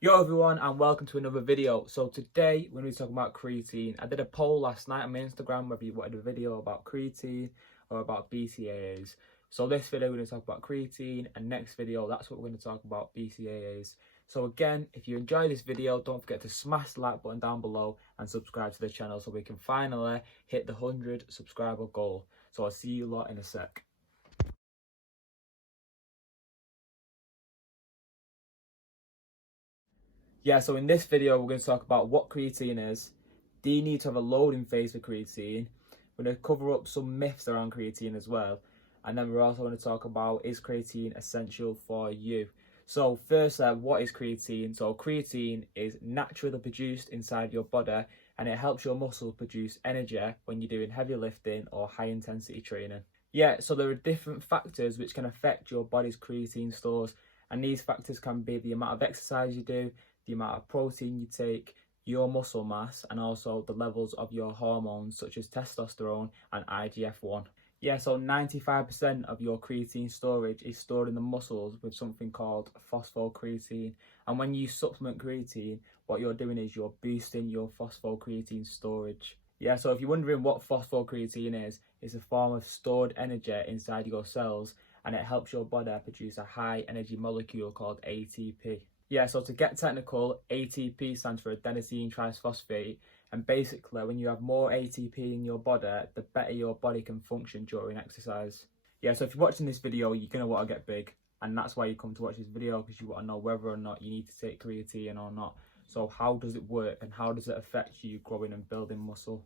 Yo everyone, and welcome to another video. So today we're going to be talking about creatine. I did a poll last night on my Instagram whether you wanted a video about creatine or about BCAAs. So this video we're going to talk about creatine, and next video that's what we're going to talk about, BCAAs. So again, if you enjoy this video, don't forget to smash the like button down below and subscribe to the channel so we can finally hit the 100 subscriber goal. So I'll see you lot in a sec. Yeah, so in this video, we're going to talk about what creatine is. Do you need to have a loading phase for creatine? We're going to cover up some myths around creatine as well. And then we're also going to talk about, is creatine essential for you? So first, what is creatine? So creatine is naturally produced inside your body, and it helps your muscles produce energy when you're doing heavy lifting or high intensity training. Yeah, so there are different factors which can affect your body's creatine stores, and these factors can be the amount of exercise you do, the amount of protein you take, your muscle mass, and also the levels of your hormones such as testosterone and IGF-1. Yeah, so 95% of your creatine storage is stored in the muscles with something called phosphocreatine. And when you supplement creatine, what you're doing is you're boosting your phosphocreatine storage. Yeah, so if you're wondering what phosphocreatine is, it's a form of stored energy inside your cells, and it helps your body produce a high energy molecule called ATP. Yeah, so to get technical, ATP stands for adenosine triphosphate, and basically when you have more ATP in your body, the better your body can function during exercise. Yeah, so if you're watching this video, you're going to want to get big, and that's why you come to watch this video, because you want to know whether or not you need to take creatine or not. So how does it work, and how does it affect you growing and building muscle?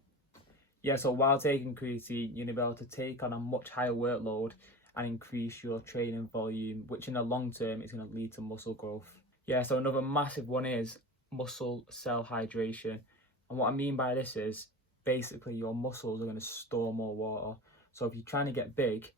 Yeah, so while taking creatine, you're going to be able to take on a much higher workload and increase your training volume, which in the long term is going to lead to muscle growth. Yeah, so another massive one is muscle cell hydration. And what I mean by this is basically your muscles are going to store more water. So if you're trying to get big,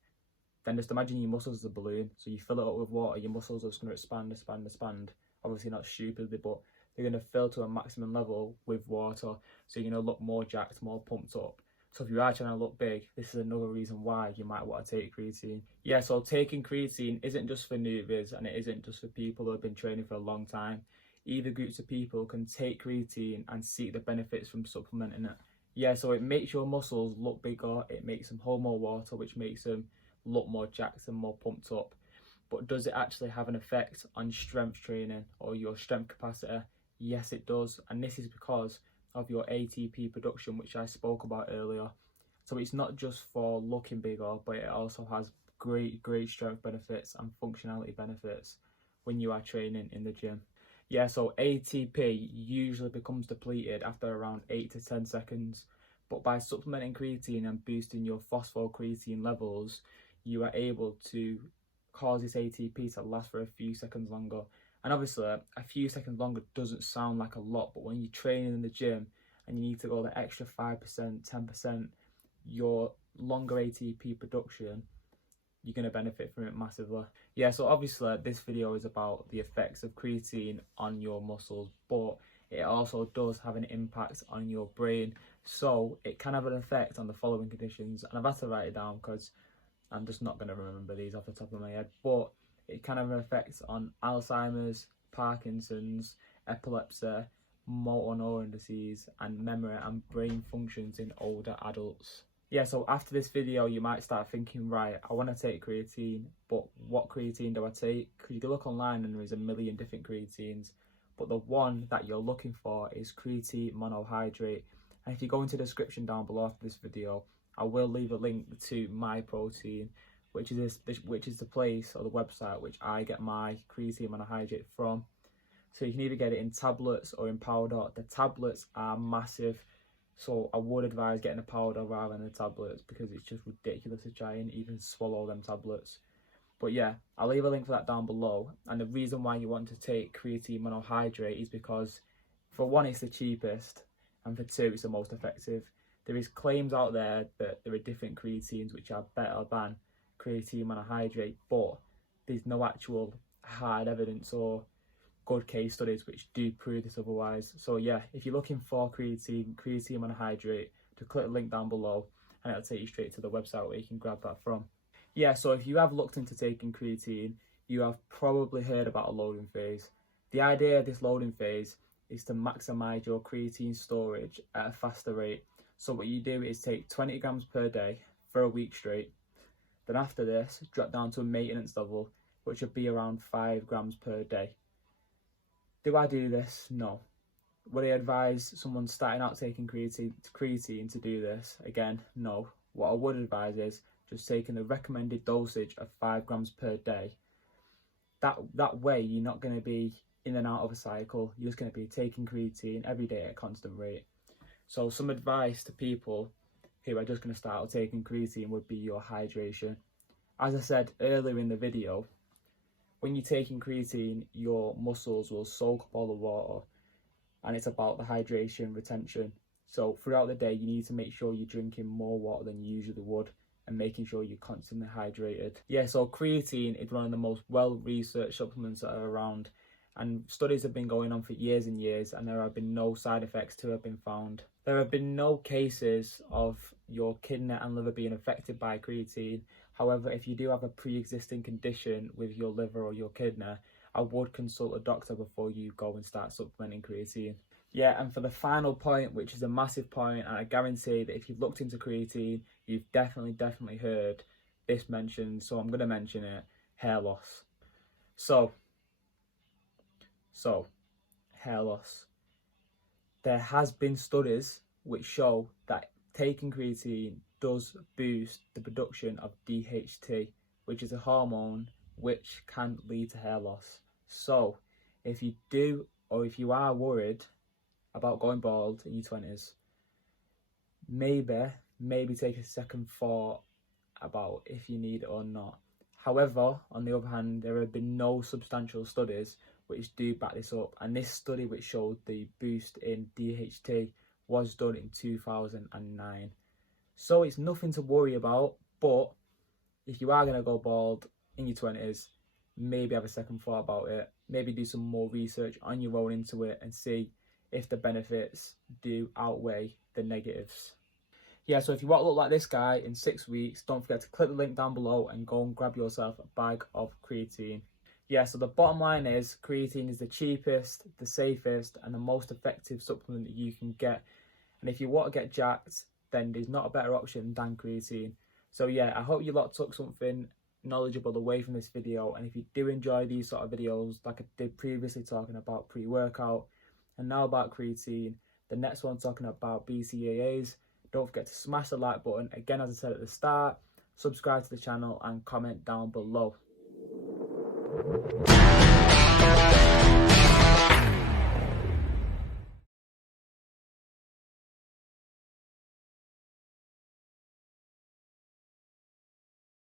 then just imagine your muscles as a balloon. So you fill it up with water, your muscles are just going to expand. Obviously not stupidly, but they're going to fill to a maximum level with water. So you're going to look more jacked, more pumped up. So if you are trying to look big, this is another reason why you might want to take creatine. Yeah, so taking creatine isn't just for newbies, and it isn't just for people who have been training for a long time. Either groups of people can take creatine and seek the benefits from supplementing it. Yeah, so it makes your muscles look bigger, it makes them hold more water, which makes them look more jacked and more pumped up. But does it actually have an effect on strength training or your strength capacity? Yes, it does, and this is because of your ATP production, which I spoke about earlier. So it's not just for looking bigger, but it also has great strength benefits and functionality benefits when you are training in the gym. Yeah, so ATP usually becomes depleted after around 8 to 10 seconds, but by supplementing creatine and boosting your phosphocreatine levels, you are able to cause this ATP to last for a few seconds longer. And obviously, a few seconds longer doesn't sound like a lot, but when you're training in the gym and you need to go the extra 5%, 10%, your longer ATP production, you're going to benefit from it massively. Yeah, so obviously this video is about the effects of creatine on your muscles, but it also does have an impact on your brain. So it can have an effect on the following conditions, and I've had to write it down because I'm just not going to remember these off the top of my head, but it can have an effect on Alzheimer's, Parkinson's, epilepsy, motor neuron disease, and memory and brain functions in older adults. Yeah, so after this video, you might start thinking, right, I want to take creatine, but what creatine do I take? Because you can look online and there is a million different creatines, but the one that you're looking for is creatine monohydrate. And if you go into the description down below after this video, I will leave a link to my protein, which is the place or the website which I get my creatine monohydrate from. So you can either get it in tablets or in powder. The tablets are massive, so I would advise getting a powder rather than the tablets because it's just ridiculous to try and even swallow them tablets. But yeah, I'll leave a link for that down below. And the reason why you want to take creatine monohydrate is because, for one, it's the cheapest, and for two, it's the most effective. There is claims out there that there are different creatines which are better than creatine monohydrate, but there's no actual hard evidence or good case studies which do prove this otherwise. So yeah, if you're looking for creatine monohydrate, to click the link down below and it'll take you straight to the website where you can grab that from. Yeah, so if you have looked into taking creatine, you have probably heard about a loading phase. The idea of this loading phase is to maximize your creatine storage at a faster rate. So what you do is take 20 grams per day for a week straight. Then after this, drop down to a maintenance level, which would be around 5 grams per day. Do I do this? No. Would I advise someone starting out taking creatine to do this? Again, no. What I would advise is just taking the recommended dosage of 5 grams per day. That way you're not going to be in and out of a cycle. You're just going to be taking creatine every day at a constant rate. So some advice to people who are just going to start out taking creatine would be your hydration. As I said earlier in the video, when you're taking creatine, your muscles will soak up all the water, and it's about the hydration retention. So throughout the day, you need to make sure you're drinking more water than you usually would and making sure you're constantly hydrated. Yeah, so creatine is one of the most well-researched supplements that are around, and studies have been going on for years and years, and there have been no side effects to have been found. There have been no cases of your kidney and liver being affected by creatine. However, if you do have a pre-existing condition with your liver or your kidney, I would consult a doctor before you go and start supplementing creatine. Yeah, and for the final point, which is a massive point, and I guarantee that if you've looked into creatine, you've definitely heard this mentioned, so I'm going to mention it: hair loss. So, hair loss. There has been studies which show that taking creatine does boost the production of DHT, which is a hormone which can lead to hair loss. So if you do, or if you are worried about going bald in your 20s, maybe take a second thought about if you need it or not. However, on the other hand, there have been no substantial studies which do back this up, and this study which showed the boost in DHT was done in 2009. So it's nothing to worry about, but if you are going to go bald in your 20s, maybe have a second thought about it. Maybe do some more research on your own into it and see if the benefits do outweigh the negatives. Yeah, so if you want to look like this guy in 6 weeks, don't forget to click the link down below and go and grab yourself a bag of creatine. Yeah, so the bottom line is creatine is the cheapest, the safest, and the most effective supplement that you can get. And if you want to get jacked, then there's not a better option than creatine. So yeah, I hope you lot took something knowledgeable away from this video. And if you do enjoy these sort of videos, like I did previously talking about pre-workout and now about creatine, the next one talking about BCAAs, don't forget to smash the like button. Again, as I said at the start, subscribe to the channel and comment down below.